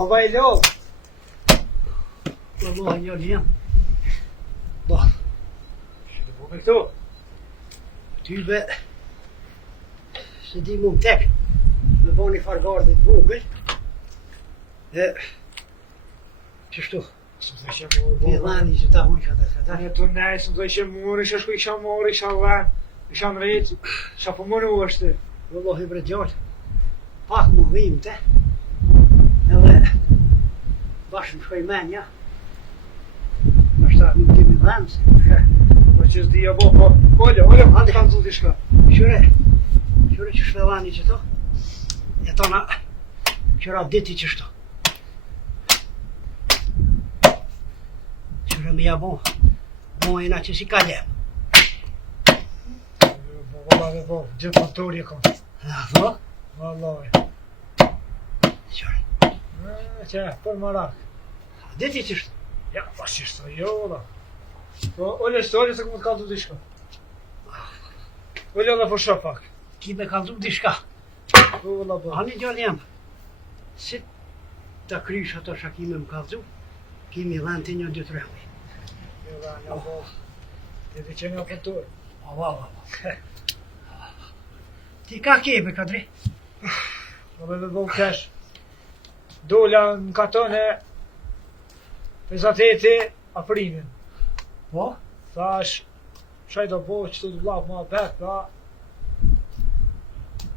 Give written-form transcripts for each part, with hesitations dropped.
Baba i lodh. Wallahi jo jam. Po. Shite po me këtu. Ty be se di mu tek. Me boni fargardit vogël. E qështu. Së më thëshe mu Villani që ta hunë këtë Ta një të nejë, së më thëshe mu, isha shku isha morë, isha ven, isha në rejtë, isha po më në uashtë. Wallahi bre gjallë. Pak mu vim te. Edhe bashkë më shkoj menja. Ashta nuk kemi dhemë se. Po që s'dija bo, po, olle, handi kanë të shka. Qyre që shpevani që to. E tona qëra diti qështu. Qyre me jabon. Mojna që si kalem. Vallahi po, gjithë kontori e kom. A tho? Vallahi. Qyre. Që, për marak. Diti qështu. Ja, pa qështu, jo, da. Po, olle s'tore se ku më të kaldu t'i shka. Olle dhe po shra pak. Ki me kaldu dishka. Po, valla po. Hani gjallë jam. Si ta krysh ato shakime më kaldu. Kimi dhenë të një 2-3 uj. Jo, da, një po. Ti dhe që nga kontor. Va. Ti ka kebe, Kadri? Në me bo kesh. Dola në katone, pezateti, aprimin. Po? Thash, shaj do bo që të vlap ma pek, tha.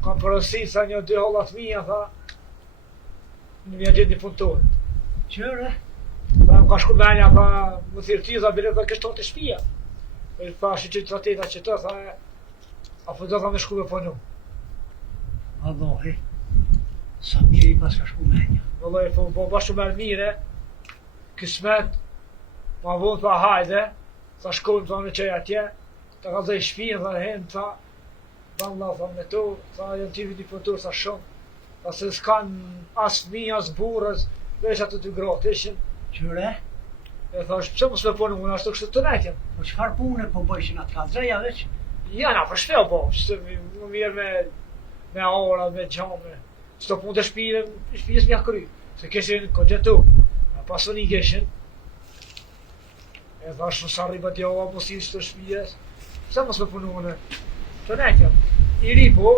Kam përësit sa një 2 hollat mija, tha. Në mja gjithë një punëtor. Qëre? Tha, më ka shku menja, tha, më thirë ty, tha, bire dhe kështon të shpia. E thash, që të rateta që të, tha, apo do ka me shku me punu. Allahi. Sa mirë i pas ka shku menja. Vëllaj, po bashkë me mire, kismet, ma vonë, tha, hajde, tha, shkojmë, tha, në qaj atje, ta ka dhe i shpinë, tha, hen, tha, valla, tha, me to, tha, janë t'i viti punëtor, tha, shumë, tha, se s'kan as fmi, as burës, veç atë 2 gratë ishin. Qëre? E thash, pse mos me punu, unë ashtu kështu të netjem. Po qëfar pune po bëjshin atë kalzreja veç? Jana, për shpeo, po, që më mirë me ora, me gjame, çdo punë të shpijës mja kry, se keshin kogjetu, pasoni keshin. E thash, sa rriba djava, mos i të shpijës, pse mos me punu unë, të netjem. I ri po,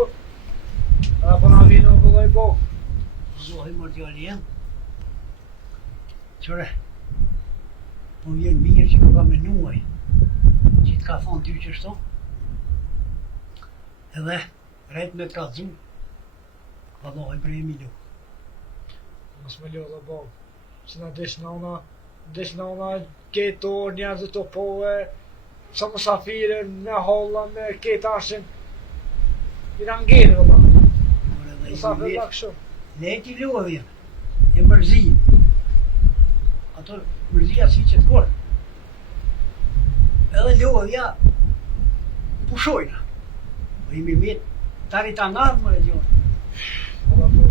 po na vinë në vëllaj po. Allahi më djali jem. Qëre? Po vjen mirë që ka menuaj, që t'ka thonë ty qështu. Edhe rejt me t'ka dzu, Allahi bre mi lu. Mos me lodha bo, që na desh në ona ketë orë, njerëzit të pove, sa musafire, me holla, me ketë ashen, i në ngejnë, vëlla. Musafire lak shumë. Lejt i luë vjen, e mërzi. Ato mërzia si që t'korë. Edhe luë vja, pushojna. Po imi mitë, tari ta nërë më e djonë. Valla po,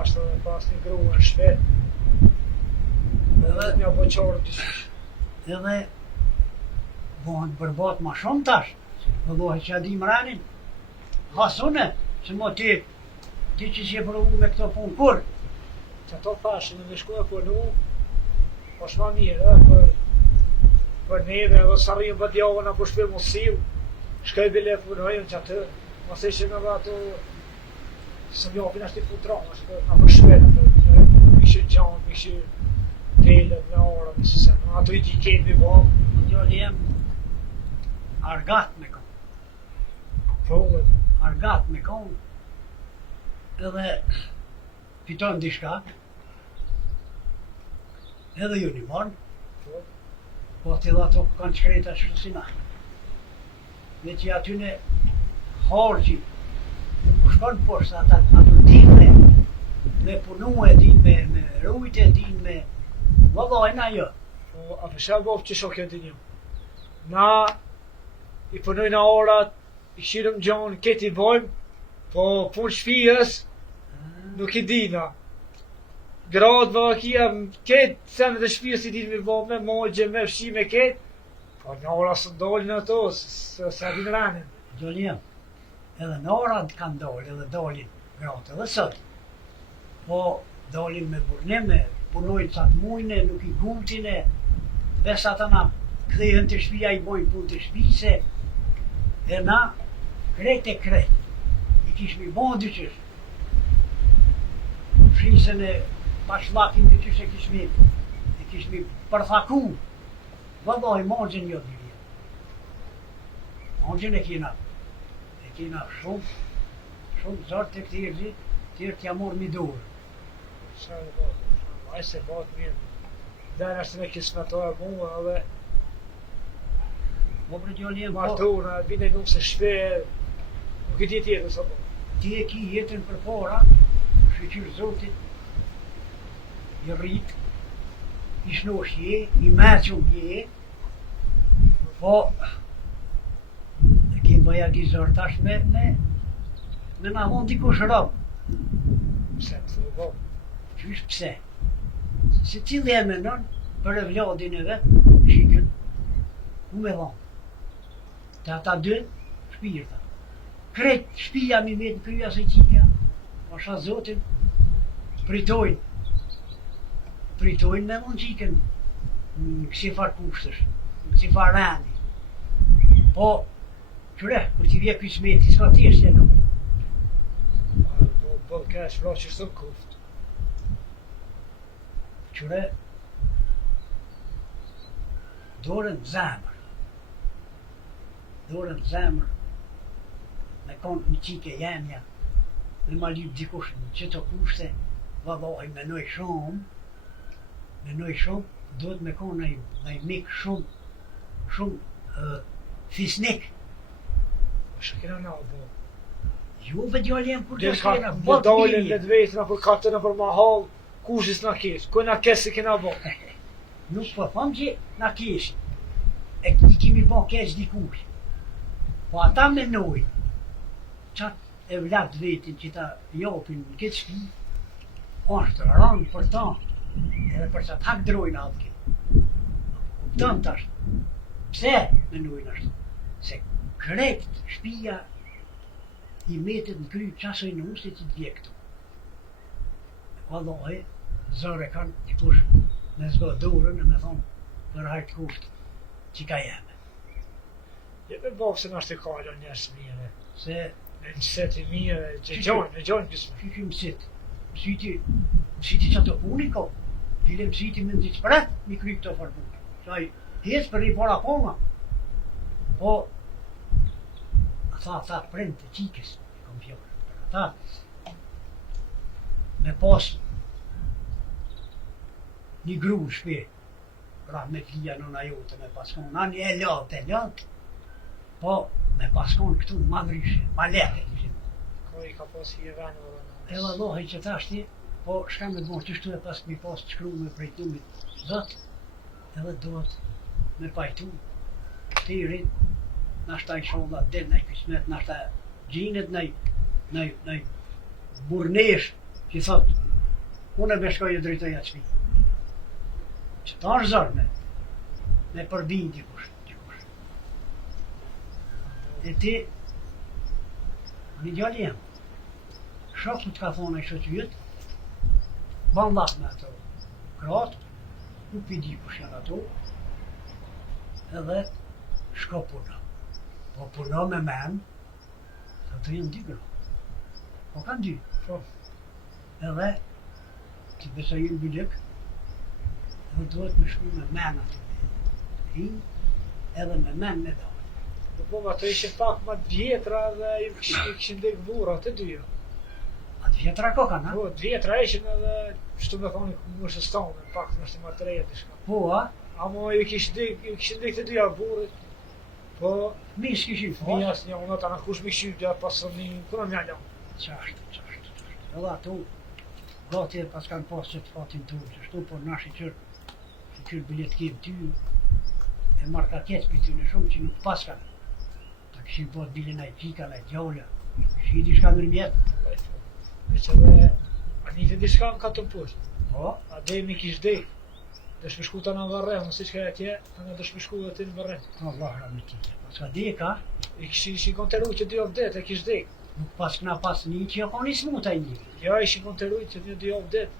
ashtë dhe pas një grua në shpet, edhe një po qorë të shish. Edhe bohen bërbat ma shumë tash, pëllohet që adim ranin. Hasune, që mo ti që si e provu me këto punë kur. Që ato thashin në me shku e punu, është ma mirë, për neve, edhe sa rrimë për djavën apo shpirë mos silë, shkaj bile punojnë që atë, mos ishin edhe ato, së mjopin ashtë i putranë, ashtë në për shpetë, ishin gjanë, ishin telet me orë, nësë se, ato i ti ketë mi bo. Në gjallë jem argat me kom. Po, Argat me kom, edhe fiton dishka, edhe ju një morën, po të edhe ato kanë qkreta shkësina. Dhe që aty në hargji, nuk u shkon poshtë ato din me punu e din me rujt e din me vëllojna jo. po, a për shembull që shok e di një. Na i punojnë orat, i shirëm gjonë, këtë i bojmë, po punë shpijës, nuk i dina. Gratë vëllakia, këtë senet e shpijës i dinë mi bo me mogje, me fshi, me këtë, po në ora së ndolin ato, se adin ranin. Gjoljem, edhe në orat kanë dollë, edhe dolin gratë edhe sot. Po Dalim me burnim, punojnë sa të mujnë, nuk i gutine, besa të na kthehen të shtëpia i bojnë punë të shtëpisë, e na krejt e krejt. I kishmi bon dyqysh. Frisën e pashlakin dyqysh e kishmi përthaku. Vëllai monxhin jo dhirje. Monxhin e kina shumë zartë të këtirëzi, tjerë t'ja morë mi dorë. Sa e bëtë, aj se bëtë mirë. Dërë është me kismetojë mua edhe Po për gjallë jem po, martuna, bine nuk se shpe, nuk e ti tjetër sa bëtë. ti e ki jetën për para, shqyqyrë Zotit, i rritë, i shnosh je, i meqëm je, po, e kim bëja gizor tash me na hon dikush rëmë. Pse më thë bëtë. Qysh pse? Se cili e menon për e vladin e vetë, shikën, ku me dhonë. Të ata dy, shpirta. Krejt shpia mi metë në kryja se qikja, pasha Zotin, pritojnë me mund qikën në kësi farë kushtësh, në kësi farë rendi. Po, qëre, kur t'i vje këj smeti, s'ka t'jesht e nuk. Bëllë kesh, pra që së kuft. Qëre, dorën zemër, me konë një qike jemja, me ma lypë dikush në qëto kushte, vallaj menoj shumë, duhet me konë nëj mik shumë fisnik. Shë kena na bëllë. Jo, ve djallë jem kur të Dhe ka shkena, në botë dalën, bini. në dvejtëna për katëna për ma halë, kushis na kesh, ku na kesh se kena bëllë. Nuk po thëmë që na kesh, e i kimi po kesh dikush. Po ata menoj, qatë e vlatë vetin që ta jopin në këtë shpi, është rënë për ta, edhe për që të hak drojnë atë këtë. Kuptëm tash, pse menojnë ashtu? Se krejt shpia i metet në kry qasoj në ustit që t'vje këtu. Vallaj, zore kanë dikush me zgo dorën e me thonë për hajtë kusht që ka jeme. Je me bëllë se në është të kallë njërës mire. Se Në nëseti mire, që gjonë kësme. që kjo mësiti që të puni ko, bile mësiti me nëzit spret, mi kry këto farë punë. Qaj, hes për një para poma. Po, ata prind të qikës, i kom fjore, për ata, me pas një gru në shpe, pra me t'lija nëna jote, me paskon, anë e latë, po me paskon këtu ma vryshe, ma lete, Ko i ka pas i e venë dhe në e vallohi që tashti, po shka me të që shtu e pas mi pas të shkru me prej numit zot, edhe dohet me pajtu, të i rrit, nashta i sholla del nëj kismet, nashta gjinët nëj burnesh, që thot, unë e beshkoj e drejtoj atë shpi. Që ta është zërë me përbin dikush. E ti, një gjallë jam, shokët ka thonë e shëtyjët, ban lak me ato kratë, nuk pidi kush janë ato, edhe shko puna. Po puna me men, sa të jenë dy gra. Po kanë dy. Po, Edhe, që besa jenë bëllëk, edhe duhet me shku me men ato. Edhe me men me dalë. në bëllë ato ishin pak ma të vjetra dhe i këshin dhe këvura të dyja. Atë vjetra ko kanë, Po, të vjetra ishin edhe, shtu me thoni mëshës tonë, pak në është i ma të reja të shka. Po, a? Amo i kishin dhe këtë dyja burit, po, Mi s'kishin mi fos. asë një unë ta në kush mi shqypja pasë një, kuna mja një. Qashtu. Edhe ato, gati e pas kanë pas që të fatin tonë, që shtu por nashi qërë bilet kem ty, e marka keq për ty në shumë që nuk pas kanë. Ta këshin po të bilin aj qika, aj gjolla, shi di shka nërmjet. Me që dhe, a një të diska në ka të poshtë. Po, A dhe mi kish dhe, dhe shpishku ta në varrem, nësi që ka e tje, a në dhe shpishku dhe ti në varrem. Allah rami tike. Pas ka deka, I kishin konteru që dy vdet, e kish dhe. nuk pas këna pas një që jo ka një smuta i një. Ja ishin konteru që dy vdet,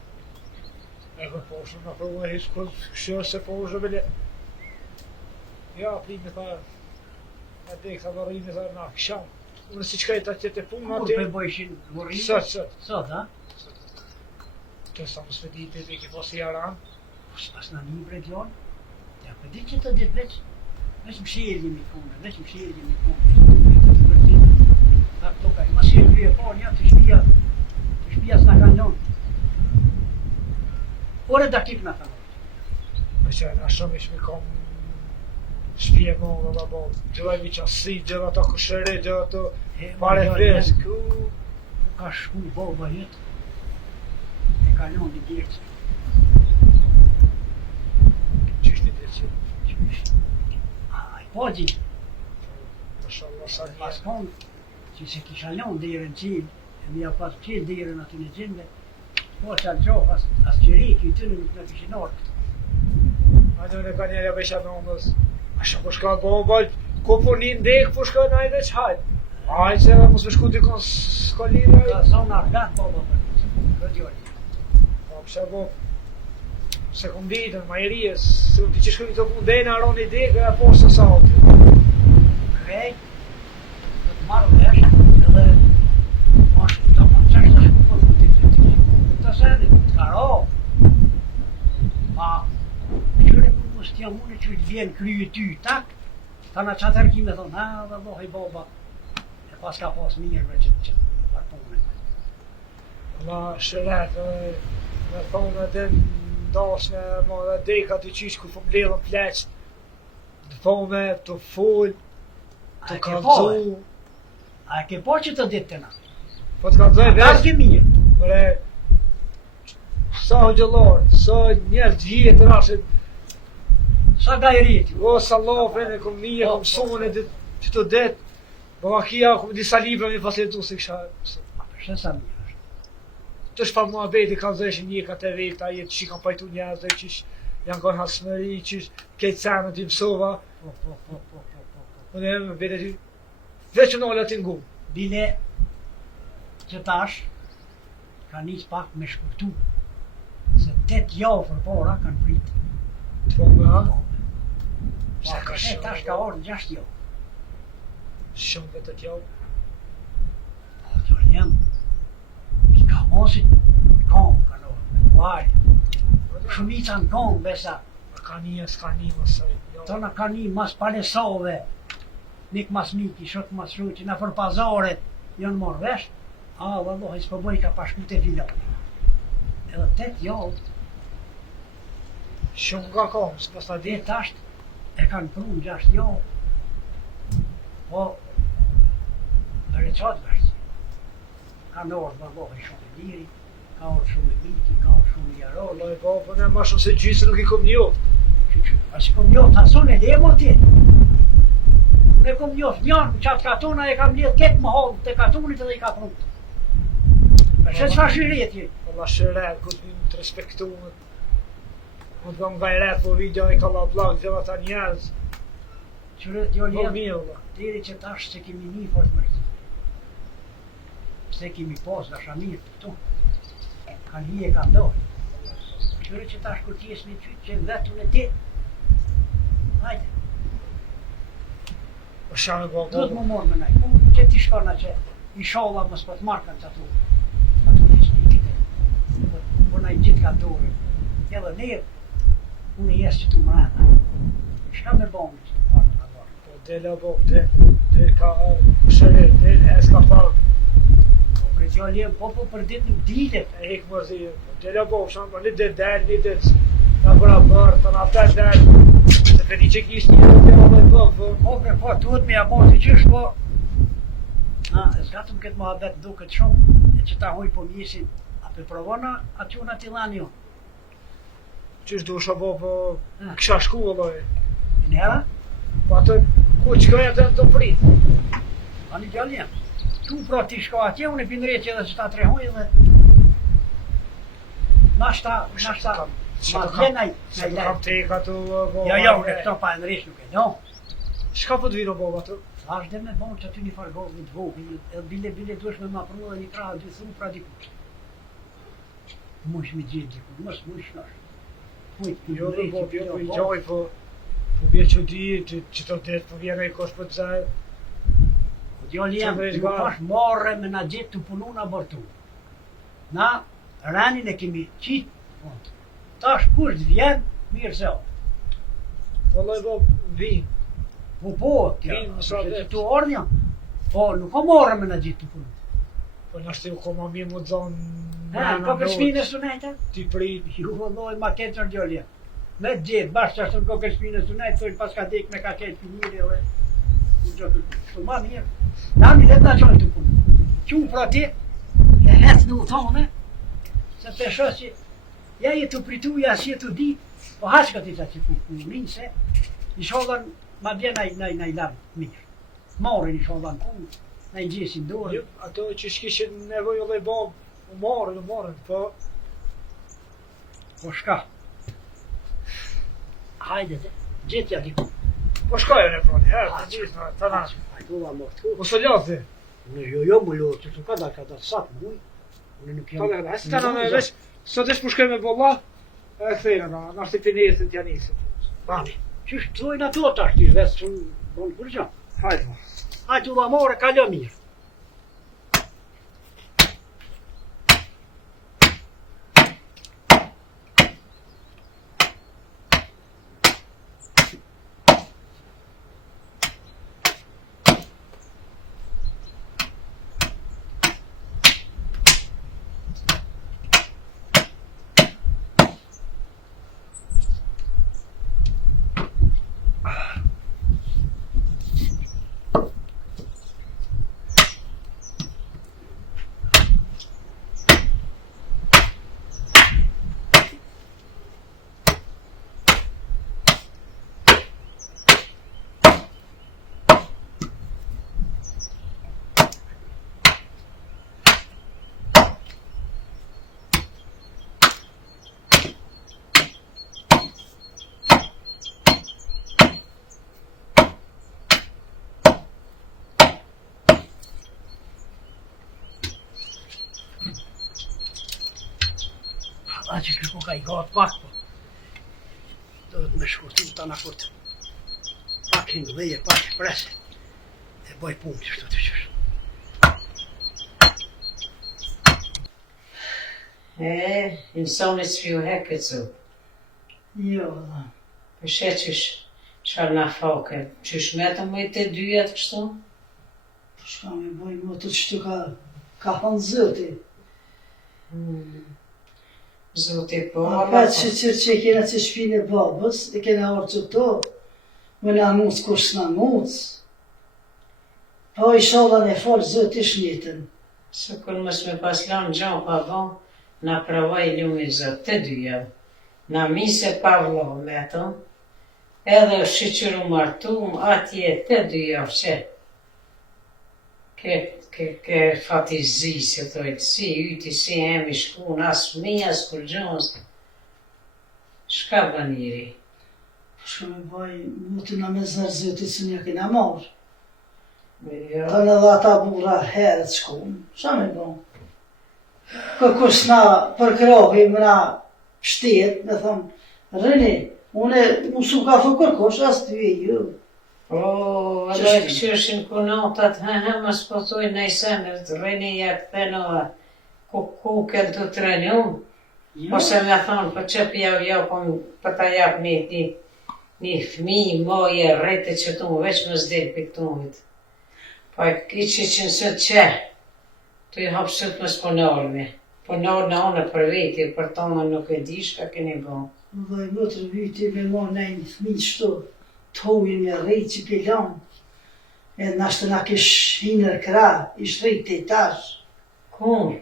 E për poshtë në provë e hisë kërë këshërë se poshtë bile. Ja, primi tha, e dek tha varimi tha na kësham. Unë si qka e ta tjetë e punë Kur atë. për bojshin vorrimin? Sot, ha? Të sa më svedite dhe ki posi jaran. Pas në një bret jonë, ja për di që të ditë veç më shirje mi punë, veç më shirje mi punë. Ta këto ka, ma shirje e po, një të shpia s'na kanë lonë. Ore dakik në kanë lonë. Me që në shumë ishme kom shpije më dhe bo, gjëra mi qasi, gjëra ta kushëre, gjëra të pare fresk. Ka shku boba jetë, e ka lonë një djerë. Qishtë një djerë që? Po gjithë, Mashallah sa një. pas konë, që se kisha lonë djerën qilë, e mi ja pas qilë djerën aty në gjimbe, po që alë qohë, as qëri, kjo të nuk në kishin orë këtë. A në ka njerë e besha në ondës. A shumë po shka bo balt, ku po një ndekë po shka në ajde që hajtë. Ajde që edhe mos me shku dikon s'ka lirë Ka ajde. thonë argat, po për djoli. Po pëse bo, se kom ditën, majerijes, se ti që shkujnë të punë dejnë aron i dekë e po së saltë. Krej, do të marrë vesh, edhe është të më qështë të shku po të të të sedi, të karo. Pa, qëre për mos t'ja mune që të vjen kryë ty, tak, ka në qatër ki me thonë, dhe dohaj boba, e pas ka pas mirë me që parpunë. Ma shëret, me thonë edhe ndashme, ma dhe deka të qishë ku fëm ledhën pleqë, të thonë, të full, A të e ke kalëzu, A e ke po që të ditë të na? po të kalëzoj Ta vesh, ke mirë. mëre, sa gjëllarë, sa njerë gjithë të rashit, Sa gajriti? o salafin e kom një, kom sonë e që të det, bëma kia, kom disa libra me fasilitu se kësha, Përse sa mirë është. të shfar mua beti kanë zeshin një ka të vejta, jetë që kanë pajtu njerëzve, që janë kanë hasmëri, që kejtë cenët i mësova, Po. unë e më bete ty, veç në ola të ngu. Bile që tash ka njës pak me shkurtu. Se 8 javë për para kanë pritë. Të po me ha, Pa, ka e shumë, tash ka orë 6 javë. shumë vetë të tjavë. Po, të rënjëm, i ka mosit kongë kanë orë, me kuajë. Shumica në kongë, besa. Ka një, s'ka një mësë, Tona ka një mas palesove, nik mas miki, shok mas shuqi, në për pazaret, janë morë vesh, vëllohi s'po bëj ka pashku të filoni. Edhe 8 javë, shumë nga komë, s'pas ta dhe ditë, tasht e kanë prunë 6 javë. Po, për e qatë vërës, kanë orë vëllohi shumë e liri, ka orë shumë e miki, ka orë shumë i jaroli. Allah i po, për ne ma shumë se gjysë nuk i kom njoftë. A si kom njohë të asone dhe e mo tjetë. Unë e kom njohë njërë, qatë katona e kam lidhë ketë më halë të katonit edhe i ka prunë. Përse s'ka shiretje. Allah shëret, ku të vinë të respektu më. Më të bëmë gajret, po video e ka la blak, dhe ta njerëz. Qërë t'jo Po lidhë, mirë, Allah. diri që tash se kemi një fort mërzi. Se kemi posë dhe shamirë të këtu. Kanë hi e kanë dojë. Qërë që tash kur t'jes një qytë që vetën e ti. Hajde, Po shanë e duhet bëmë, më morë me najë. Po që ti shkona që i sholla më s'po të markan që atu. Atu fisnikit e. Po na i gjitë ka dore. Edhe nërë, unë e jesë që tu mrena. Shka me bëmë që të parë në dorë. po dele bo, dhe ka shëret, dhe e s'ka parë, Po për gjallë jem, po për ditë nuk ditet. e hikë mërzi, dele bo, shanë për një dhe del, një dhe nga bëra bërë, të nga të del, se për një që kishtë një dhe dhe bëmë, Po, duhet me jabon të qysh, po. E s'gatëm këtë më abet duket shumë, e që ta hoj po mjesin, a për provona, a quna t'i dhani unë. qysh du shë po, kësha shku, Allah, Njëra, po atë, ku qëkaj atë në të pritë, a një gjallë jem. Tu pra ti shko atje, unë e pindre që edhe që ta trehoj dhe... Nashta, ma t'jenaj, se të kam teka të bo, Ja, unë e këto pa e nërish nuk e do. shka po të vino bo, atë, Thash dhe me bon që aty një farë govë të vogë, edhe bile duesh me ma pru dhe një krahë, dy thunë pra dikush. Mush mi gjithë dikun, mos mush nash. Jo dhe po i gjoj, po bje që di, që të det, po vjen e kosh për të zaj. Djali jam, nuk është marrë me na gjithë të punu na bërtu. Na ranin e kemi qitë, tash kur të vjen, mirë se o. Vëllaj po vin. Po, që të ornja, po nuk o marrë me na gjithë të punu. Po në shtiu ko ma mirë më zonë... Po kërshmine së nejta? Ti prit. Ju vëlloj ma ketë në djali jam. Me gjithë, bashkë që ashtë në kërshmine së nejtë, thojnë pas ka dek me ka ketë për mirë dhe... Shtu ma mirë. Nami dhe të na qojnë të punë. Qu pra ti, e hëtë në uthone, se të shosë që ja je të pritu, ja si je të ditë, po hashka ti ta që punë, se i shodhan ma bje na i lavë mirë. Morin i shodhan punë, na i gjesin dorë. Ato që shkishin nevoj dhe babë, u morën, po... Po shka. Hajde të, gjetja diku. Po shkojën e proni, herë, të gjithë, të nashë. Hajdulla më të ku. Po së ljozi. Jo më ljozi, që të ka da sakë muj. Unë nuk jam... E si të në veç, sot është pushkoj me bolla, e thejnë, në ashtë të njësën t'ja njësën. Bani, qështë të dojnë ato të ashtë, vetë që bonë kur që. Hajde. Hajdulla more, ka ljo mirë. A që kërko ka i gatë pak, po. Dohet me shkurtu të anakut. Pak hingëdheje, pak prese. E boj punë që shtu të qështë. Insoni s'fiu heket zu. Jo, da. Përshe qësh na fake. Qësh metëm me të dyjat kështu? Shka me boj më të qëtu ka thonë zëti. Zoti po, Pa që kena që shpine babës, e kena orë që to, më në amuc kush në amuc. Po i shodhan e falë zëti shnitën. Se kur mës me pas lanë gjanë pa bon, na pravaj ljumë i zot të dyja. Na mise Pavlo metëm, edhe shqyqyru martum, atje të dyja që. Ke fatizi, se thojtë, si yti, si hemi shkun, as mi, as kur gjonës. Shka baniri? Shka me boj mutina me zërë zëti së një kena marë. Jo. Të në dhe ata bura herët shkun. Shka me boj? Kërkush na përkrohi më na shtetë, me thonë, rëni, unë su ka fë kërkush, as të vje ju. O, edhe e këshyrshin kunotat, mës po thuj nej senë, rrini jep theno, kuken të trenu, ose me thonë, për që për për ta jap një fmi, moje, rrete që tu, veç më zdel për këtumit. Po i që nësët që, tu i hapsët më s'ponorme. Ponorna une për veti, për tonë nuk e di shka keni bo. Dhe i mëtër viti me mo nejnë fmi shtu. Tojnë me rejtë që pëllon, edhe nashtë na kësh hinër kra, ish rejtë e tash. Kur?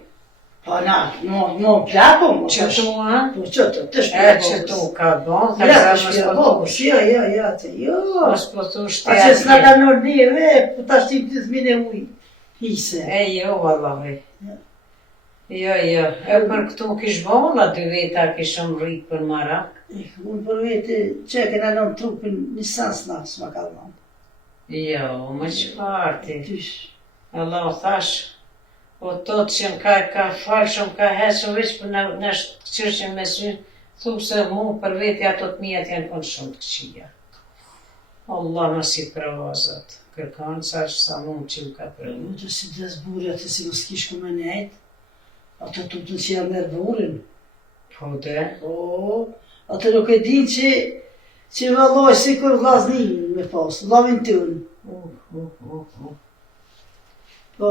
Po na, no plako mo. Që tu, a? Po që tu, të E shpia që tu ka bon, të Ja, të mësë shpia po bobës, ja, të jo. Mësë po tu A shtja që s'na ka nërë neve, po ta shtim të zmine uj. Hise. E jo, vallahi. Jo, e për këtu kish bolla 2 veta kishëm rritë për marak. Unë për vete që kena nërë trupin një sans na, s'ma ka dhënë. Jo, më qëfarti. Tysh. Allah thash, Po tot që ka falshëm, ka heqëm veç për në qërshën me sy, thup se mu për veti ato të mijat janë konë shumë të këqia. Allah më si pravazat, kërkan sa mund që më ka prënë. Të si të zburi atë si mos kish ku me nejt, ato të të që janë merë burin. Po dhe? O, atë nuk e din që valloj si kur vllaznin me pas, vllavin tën. Po,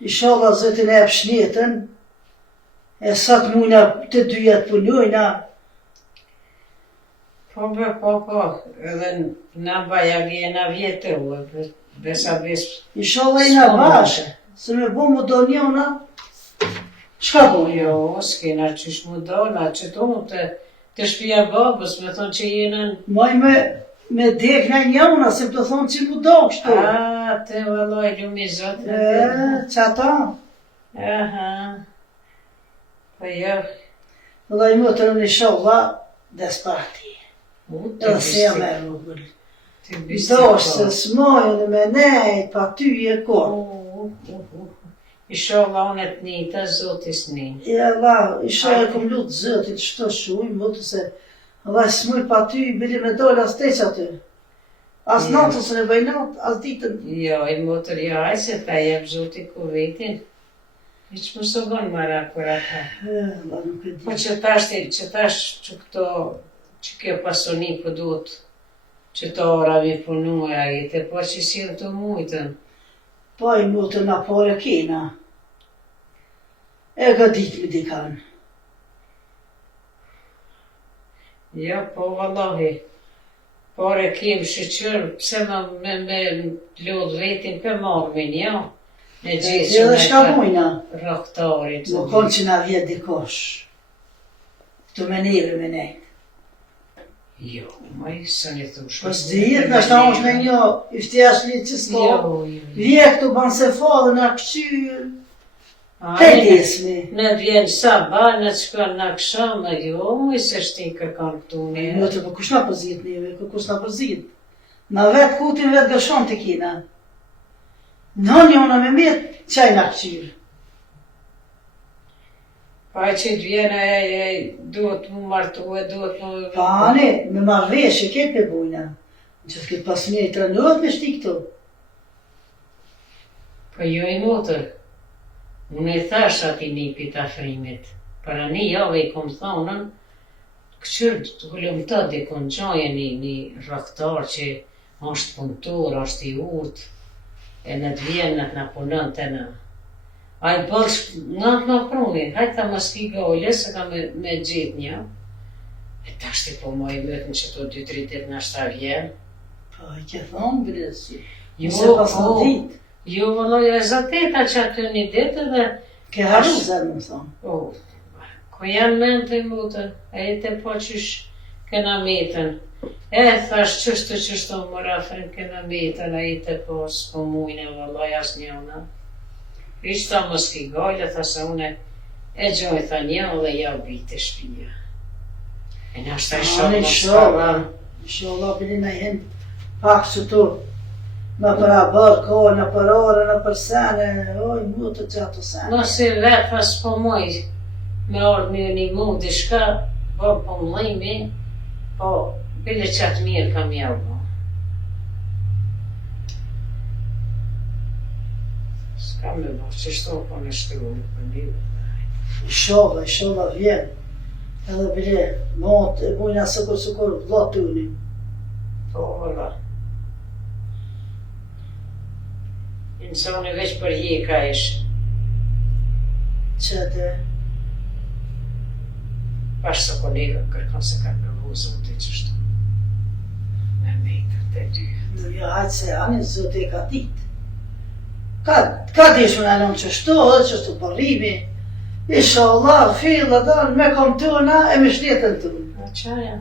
inshallah Zotin e jap shnetën, e sa të mujna të dyja të punojna. Po, edhe na bajagi e na vjetë besa bes. Inshallah i na bashkë, se me bo më do njona, shka bo jo? Jo, s'kena qysh mu do, na që to mu të shpia babës, me thonë që jenën. Maj me dek në njona, se më të thonë që mu do kështu. A, te vallaj lumi zotë. Që ata? Aha. Po jo. Dhe i më të në inshallah, des parti. Edhe se jam e rrugën. Do se s'mojnë me nejt, pa ty e ko. Inshallah unë të njëta, zotis një. Ja, Allah, inshallah kom lutë zëtit, shto shuj, më të se, Allah, s'moj pa ty, bili me dole as teq aty. As natës në bëjnat, as ditën. Jo, i motër, jo, aj se ta jep zoti kuvetin. I që më sogon mara kur ata. Allah, nuk e di. Po që tash që këto, që kjo pasoni po duhet, që të ora mi punu e ajete, po që si të mujtën. Po i mu të na pore kena. E ga dit me dikan. Jo, po vallahi. Pore kem shqyqër, pse me lodh vetin për marmin, jo? Në gjithë që Edhe shka mujna. Roktarit. Më konë që na vjet dikosh. Të menire me nejt. Jo, maj, së një thush. Po s'dijet, në shta është me një iftjash një që s'ko. Jo. Vje këtu banë se falë, në këqyrë. Te desmi. Në vjen sabah, në qëka në aksham, jo, moj se shti kërkan këtu me. Në të për kush na përzit neve, kush na përzit. Na vetë kutin vetë gërshon të kina. Në njona me metë, qaj në këqyrë. Pa që të vjene e duhet mu martu e duhet mu... Pane, me marrveshje ketë me bujna. Në që të këtë pasmje i trenohet me shti këtu. Po jo i motër. Unë e thash ati një pita frimit. Para një jave i kom thonën, këqyrë të gullum të dikon gjoje një rëktar që është punëtur, është i urtë, e në të vjenë në të në punën të në. A i bërë natë në pruni, hajtë ta më s'ki gole, se ka me gjithë një. E ta shti po më i mëtën që to 2-3 dit në ashta vjenë. Po, i ke thonë, bilesi. Jo, Se pas në ditë. Jo, vëlloj, e zateta që aty një ditë dhe... Ke haru zërë, më thonë. Po, ku janë mënë të mutën, e jetë po qysh këna metën. E thash qështu më rafën këna metën, e jetë po s'po mujnë, vëlloj, as njëna. Ishta më s'ki gajle, tha se une e gjoj tha një dhe ja bitë shpija. E në ashta i shumë më s'kava. Inshallah, bili na jenë pak që tu. Në për abër, kohë, në për orë, në për sene, oj, mu të gjatë sene. Nësi vetë pas po moj me orë me një mu dishka, po mlejmi, po bile qatë mirë kam javë. S'ka me bo, që shto po në shtru në për një. Inshallah vjen. Edhe bile, mot, e bujna sëkur, vlat të unin. Po, vëlla. Insani veç për jeka ish. Që të... Pash së kolega kërkan se ka përvu zote qështu. Me mejtër të dy. Në një hajtë se anin zote e ka ditë. Ka dishme në nëmë qështu, edhe qështu përrimi. Inshallah, filla dan, me kom tuna e me shtetën tunë. Qaja?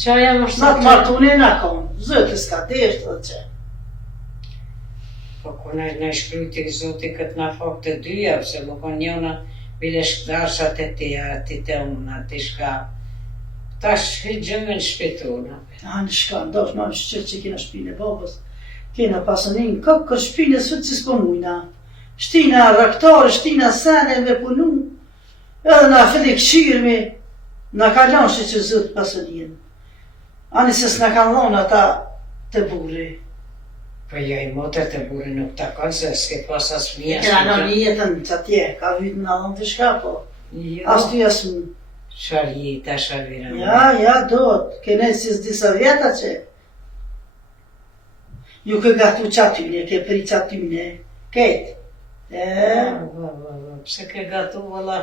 Qaja më shtë Natë martuni na kom, zote s'ka dishtë dhe që. Po ku në shkryti zote këtë na fakt të dyja, pëse më kon njona bile shkdarsha të të unë, të shka. Tash gjëmën shpetuna. Në shka, ndosh ma më shqyrë që kena shpinë e babës. Kena pasënin, kërë shpinë e sëtë që s'po mujna. Shtina raktore, shtina sene me punu, edhe na fili këshirmi, na ka lanë shi që zëtë pasënjen. Ani se s'na kanë dhonë ata të burri. Po jo, i motër të burri nuk takon, se s'ke pas as fëmija. Kena në një jetën që atje, ka vytë në adhën të shka, po. As ty as më. Shar jeta, shar vira. Ja, do, kene si disa vjeta që. Ju ke gatu qatyne, ke pri qatyne, ketë. Pse ke gatu, valla,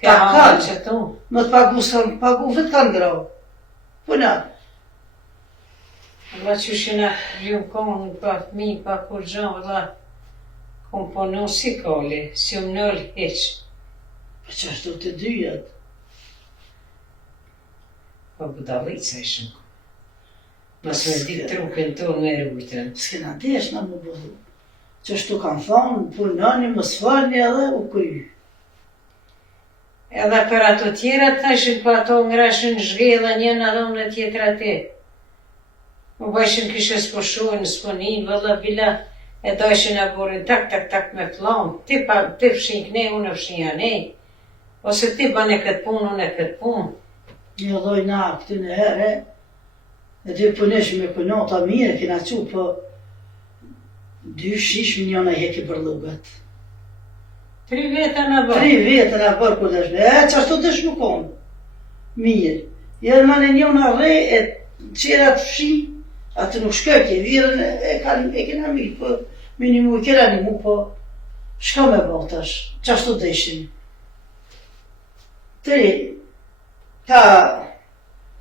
ke Ta hanga kanë. që tu. Më të pagu vetë kanë grau. Puna. Valla që shina vjum konë, pa fmi, pa kur gjo, valla, kom ponu si koli, si më nëllë heq. Po që ashtu të dyjat. Po budalica ishën. Mas me di trupin tu me rujtën. S'kena desh na më bëllu. Që ashtu kanë thonë, punoni, më sfalni edhe u kry. Edhe për ato tjera të thashin, po ato ngrashin zhgela njëna dhomë në tjetra te. Më bëshin kishe s'poshuin, s'ponin, vëlla bila e dojshin e burin tak me plan. Ti fshin këne, unë fshin janej. Ose ti bane këtë punë, unë e këtë punë. Një dhoj na këtë në herë, e dy punesh me punota mire, kena që po 2-6 miliona heki për lugat. 3 veta në bërë. 3 vete në bërë për dëshme, që ashtu dëshmu konë. Mirë. Jërë ma në njona re, e qera të fshi, atë nuk shkëke, virën e kena mirë, po minimu i kera një mu, po shka me botash, që ashtu dëshim. Ka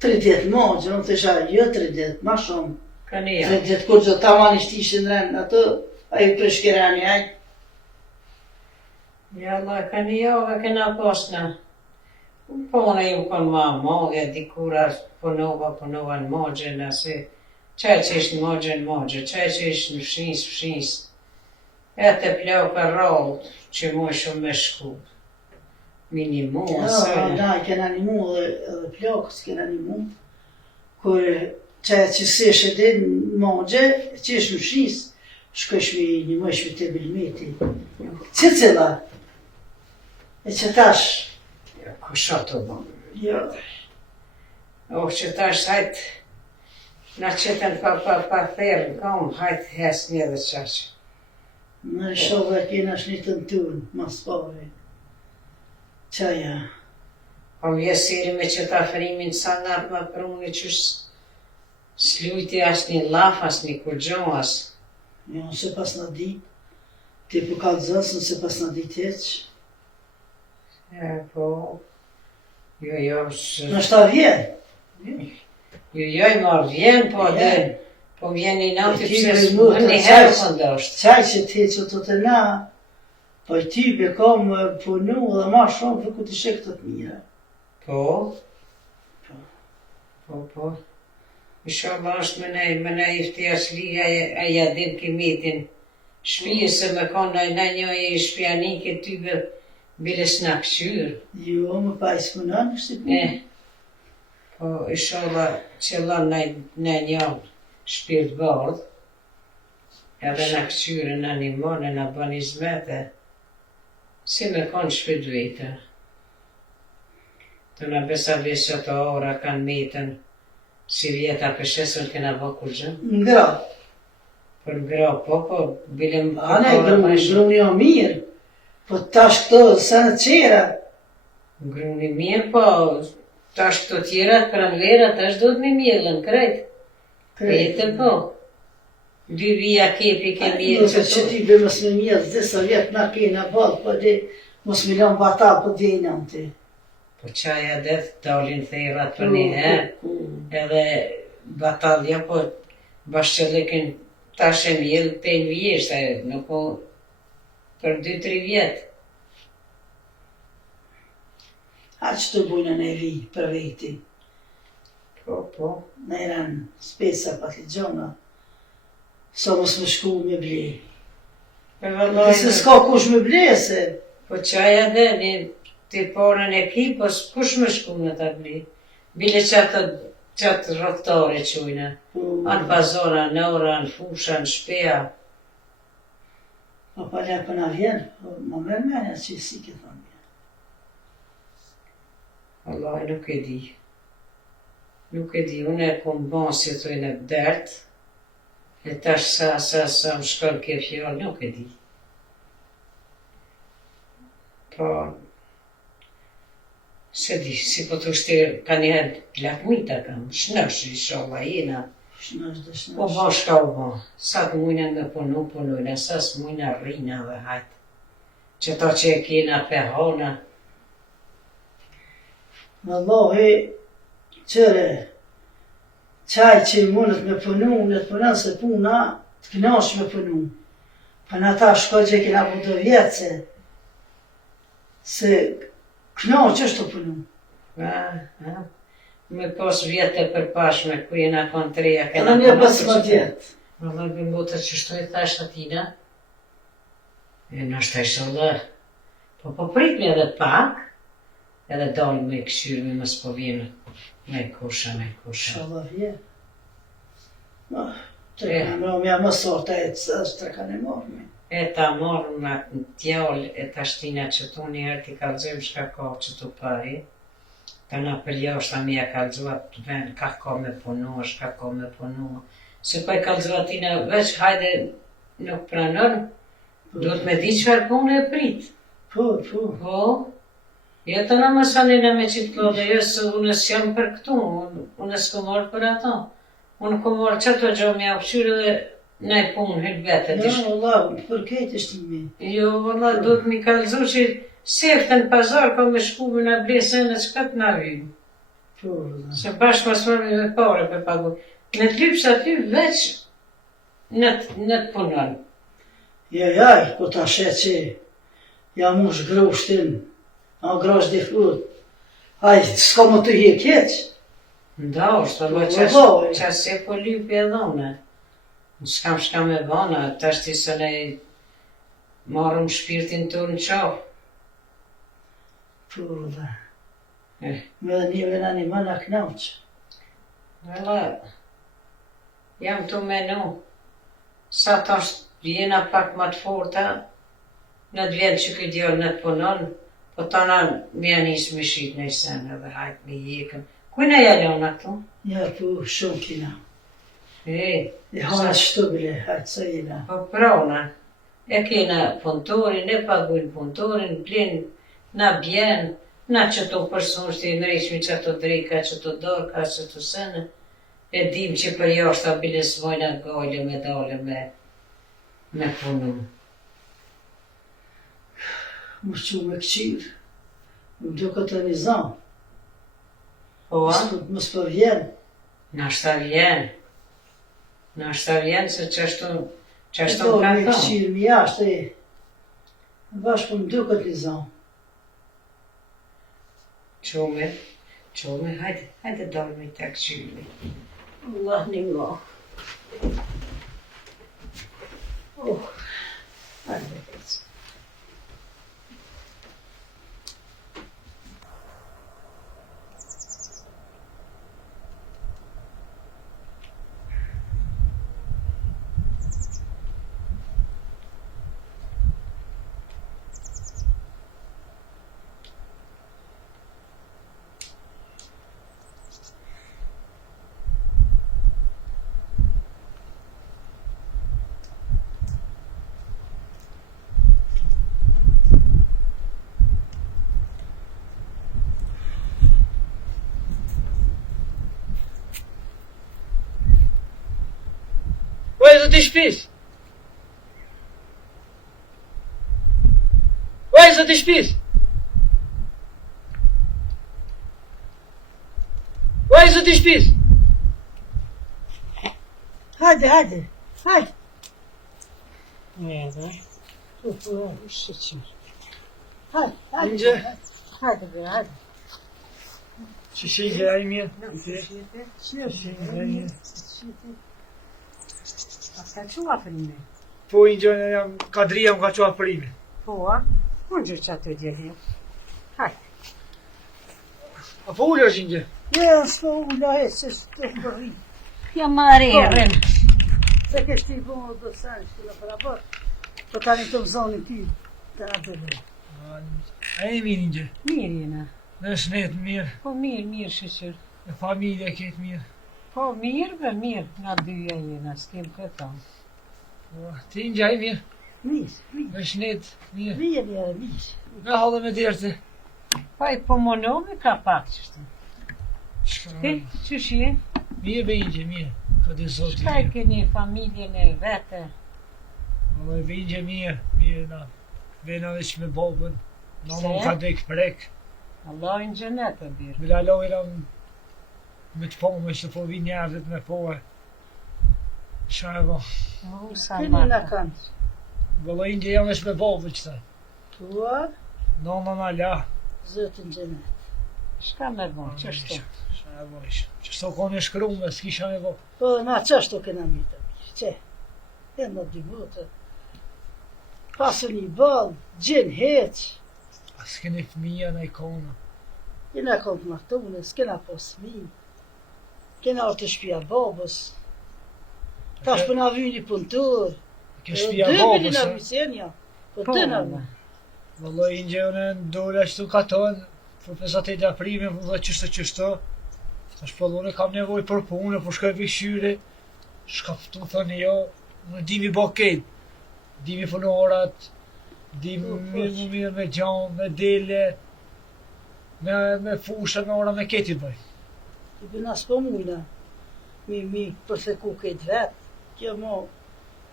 30 mogjë, unë të isha jo 30, ma shumë. Ka një ja. 30 kur gjë taman ishtë ishin rënë, ato, a ju preshkerani, aj. Ja, Allah, ka një jove këna posna. Pone ju konë ma mogë, dikura punova në mogjën, asë qaj që ishtë në mogjën, qaj që ishtë në fshins. E të plauka rollë, që mu shumë me shku. Minimu, asë. Da, kena një mu edhe plakës, kena një mu. Kur qaj që sesh e din në mogje, që ishtë në fshins, shkojsh me një mëshmi të bilmeti. Cicila. E që tash. Ku shoto bo. Jo. O që tash hajt, na qëtën pa therën, kom, hajt hes një dhe qaqë. Në shodhe kena shnitën tunë, mas pare. Qaja. Po vjesiri me qëta frimin sa ngatë ma pruni që s'lujti as një laf, as një kurgjon, as. Jo, nëse pas në dit. Ti po ka të zësë, nëse pas në dit heq. Po, jo, Në shta vjen. jo, i marrë vjen, po dhe, po vjen një nati E ti pëse me s'më mu, një të herë qaj- këndosht. Qaj që ti që të të na, po i ty be kom punu dhe ma shumë për ku të shek të të mira. Po. Inshallah është me ne ifti aslia e jadim kimetin. Shpijë se me konë në një e shpjanike tybe bile s'na këqyrë. Jo, më pa i s'punan, është i punë. Po, inshallah qëllon në një shpirt bardh, edhe në këqyrë në animone, në bën izmete, si me konë shpit vetën. Të në besa vesë që të ora kanë metën, si vjeta pëshesën këna bë kur gjë. Ngra. Për ngra, po, bilem Ane, gruni o mirë. Po tash këto sënë qera. Gruni mirë, po, tash këto tjera, pranvera, tash do të me mjellën, krejt. Krejtën, po. 2 vija kepi ke mjellë Nëse që ti be mos me mjellë, disa vjetë na kena balë, po dhe mos me lanë batalë, po dhe i në ti. Po qaja dhe dalin therat për një herë, edhe batalja, po bashkëllikin tash e mjellë 5 vjeshtë, nuk po për 2-3 vjetë. A që të bujnë në vi për veti. Po. Në eran spesa patligjona. So mos më shku me ble. Dhe se s'ka kush me ble, se. Po qaja dhe një të porën e ki, po kush më shku në të ble. Bile qatë rroktore qujnë. Anë pazora, në ora, në fusha, në shpeja. Po palja këna vjen, më merr menja që si ke thonë. Allah, nuk e di. Nuk e di, unë e kom bon si të në dert, e tash sa më shkon ke fjallë, nuk e di. Po, se di, si po të shte, ka njëherë lakmita kam, shnësh, inshallah, jena. Po bashka u bo, sa të mujna me punojna, sa së mujna rrina dhe hajtë. Që ta që e kena pehona. Wallahi, qëre, qaj që mundet me punu, në të punan se puna, të knash me punu. Për në ta shko që kena po të vjetë se knash është të punu. Me pos vjetë e përpashme, ku jena konë treja, Edhe një 15 vjetë. Më dhe bimbotër që shtoj thash atina, e në shtaj sholë, po pritme edhe pak, edhe dalë me këshyrë, me mos po vjenë, me kusha. Shallah vje. Të kanë mja më sorta e të kanë e morme. E ta morë në tjallë e ta shtina që tu njerë t'i kalëzëm shka ka që tu pari, ta në përjashta mi e kalëzuat ven, ka me punu, shka ka me punu. Se pa i kalëzuat tina veç hajde nuk pranën, duhet me di qëfar punë e prit. Po. Jo të në mësanina me qitë klode, jo se unë s'jam për këtu, unë s'ko morë për ato. Unë ko morë që të gjo mja uqyrë dhe nej punë helbete. Jo, Allah, për kejtë është një. Jo, Allah, duhet mi kalëzu që seftën pazar ka me shku me në blesën e qëka të në vynë. Se bashkë mas mërmi me pare për pagu. Në të lypës aty veç në të punon. Jaj, ku ta shetë që jam ush grushtin, a grush di flut. Aj, s'ka më të hje keq. Nda, është të qasje po lypi e dhone. Shkam e vana, tash ti se ne marrëm shpirtin të në qafë. Dhe. Me dhe një vena një mëna knauq. Vela, jam të menu. Sa tash jena pak më të forta, në të vjenë që këtë djallë në të punon, po ta na me anisë me shqit në i senë dhe hajtë me jekën. Kujna jalona këtu? Ja, po shumë kina. E hana shtu bile, hajtë sa jena. Po prona, e kena punëtorin, e paguin punëtorin, plenë, na bjenë, na që të përsun shtë i nërishmi që të drejka, që të dorka, që të sënë, e dim që për jashtë a bile s'mojna gajle me dale me punu. Më shqu me këqirë, më duke të një zanë. Po, a? Më s'për vjenë. Nashta vjenë. Nashta vjenë se qështu E më do ka me thonë. këqirë më jashtë e bashkë më duke të një zanë. Qume, hajde dormi të këqyri. Allah një nga. Hajde këtë. Oj, zoti shpis! Oj, zoti shpis! Oj, zoti shpis! Hajde. Nede. Shqeqim. Ince. Hajde bre, hajde. Şişeyi de ayım ya. Ka qua përime? Po ince jam kadria më ka qua përime. Po, a? Unë gjë që atë djeli. Hajde. Apo ullë është ince? S'po ulla e se s'to përri. Ja marrën. Se kështë i bo do sanë shtë në parabot. Po tani të zonin ti, të atëve. A e mirë një gjë? Mirë jena. Në shnetë mirë, Po mirë, shqyqyr. në familje ketë mirë. Po mirë, mirë, nga dyja jena, s'kem këta. Po, ti një gjaj mirë, Mirë. në shnetë mirë. Mirë. Me halë me djertë. Pa i po monovi ka pak qështu. Ti, qësh je? Mirë be një gjë, mirë. Ka dhe zotë Shka i mirë. keni familjen e vete? Më be një gjë mirë, mirë na. Vena veç me babën. Në Se? më ka dek prek. Allah në gjenet e birë. Me lalojra me të po me që po vi njerët me po e. Qa e bo? Sa Keni në marka. kanë. Bëllë një gjë jam veç me babën qëta. Tua, Nona na la. zëtën gjenet. Shka me bon, qështu? Qa e bo ishë. Qështu kone shkru me, s'kisha me bo. Po na qashtu kena mitë. Që? E në dy botë. Pasë një balë, gjenë heqë. A s'keni fëmija në ikona. Jena kom të martune, s'kena pos mi. Kena orë të shpia babës. Tash për na vyni punëtur. Ke shpia Dy babës, bili na a? vysenja. Po Po, të na valla. vyni. Vëllë i njënë dole ashtu ka tonë, për 58 aprime, vëllë qështë. Tash pëllune kam nevoj për punë, për shkoj për shyre, shkaftu thënë jo, në dimi bo ketë, dimi punorat, dimi mirë me gjanë, me dele, me fusha, me ora, me keti bëj. I bëna s'po mujna. Mi përtheku këtë vetë. Kjo mo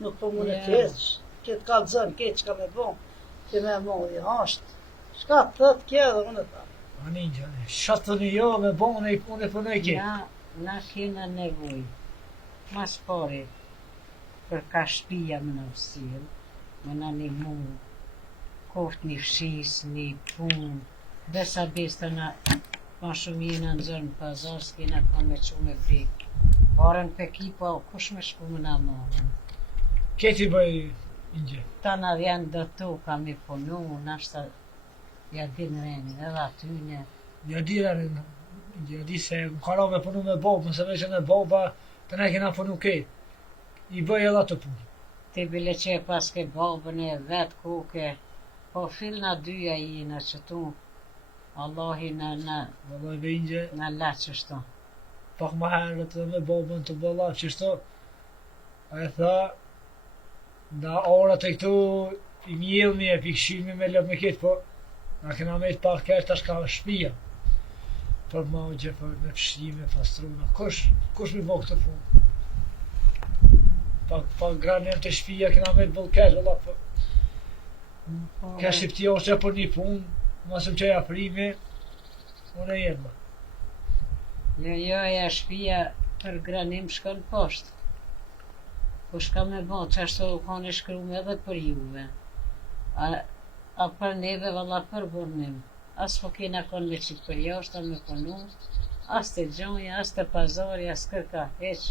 nuk po mune të heqë. Këtë kalëzën, këtë që ka me bon. Kjo me modhi ashtë. Shka të thëtë kjo dhe unë ta. Ani njënë, shatë thënë jo, me bo, unë e punoj ketë. Na kena nevoj. Mas pari, për ka shpia më në vësil, më në një mund, koftë një fshis, një punë, besa besta na ma shumë jena në zërë në pazar, s'kena ka me që me vrikë. Barën për kipa, kush me shku më në morën. Keti bëj një. Ta na vjen do toka me punu, nashta ja din reni, edhe atyne. Ja di rarë, ja di se në kara me punu me babën, se veçën e baba, të ne kena punu ketë. I bëj edhe të punë. Ti bile që e paske babën e vetë kuke, po fil na dyja jina që tu, Allahi na Vëllë i bëjnjë, la qështu. pak më herët dhe me babën të bëlla, qështu, a e tha, da orat e këtu i mjellni e pikshimi me lëp me ketë, po, na kena me të pak kërë tash ka shpia, për magje, për me pëshime, pastruna, kush mi bo këtë punë? Pak granem të shpia kena me të bëllë kërë, vëlla, për ka shqiptioshë për një punë, masëm që ja prime, unë e jenë, Jo, ja shpia për granim shkon poshtë. Po shka me bo, që ashtu u kone shkrume edhe për juve. A për neve valla për burnim. As po kena kon me qitë për jashtë, me punu, as të gjonja, as të pazari, as kërka heq.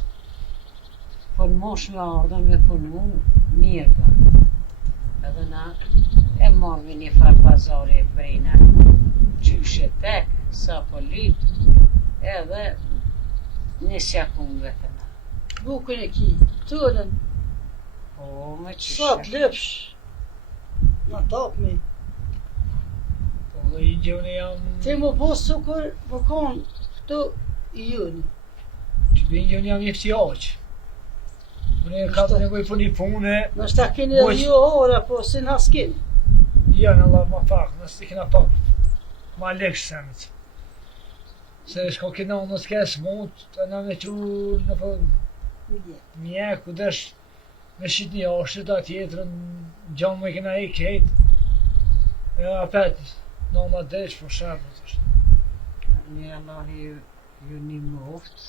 Po në mosh me ardhën me punu, mirë për. Edhe na e marrë një farë pazari e prejna. Qyshe tek, sa po lypë, edhe një sjakunve të na. Bukën e ki, tërën, Po, me sa të qyshe. lëpsh. Na tapë me. po dhe i gjënë jam, Ti më posë cukur, më konë këtu i juni. që dhe i gjënë jam jefti aqë. Unë e ka të nevoj për një punë, Nështë ta keni edhe ju ora, po si në s'keni. janë Allah ma pak, nësë të kena pak, ma lekë semët. Se shko kena unë të kesë mund, të në me që në për mjek, ku desh me shqit një ashtë, da tjetërën, gjanë me kena e kejtë. E apet, në ona deq, për shemë, të është. Një Allahi ju një muft.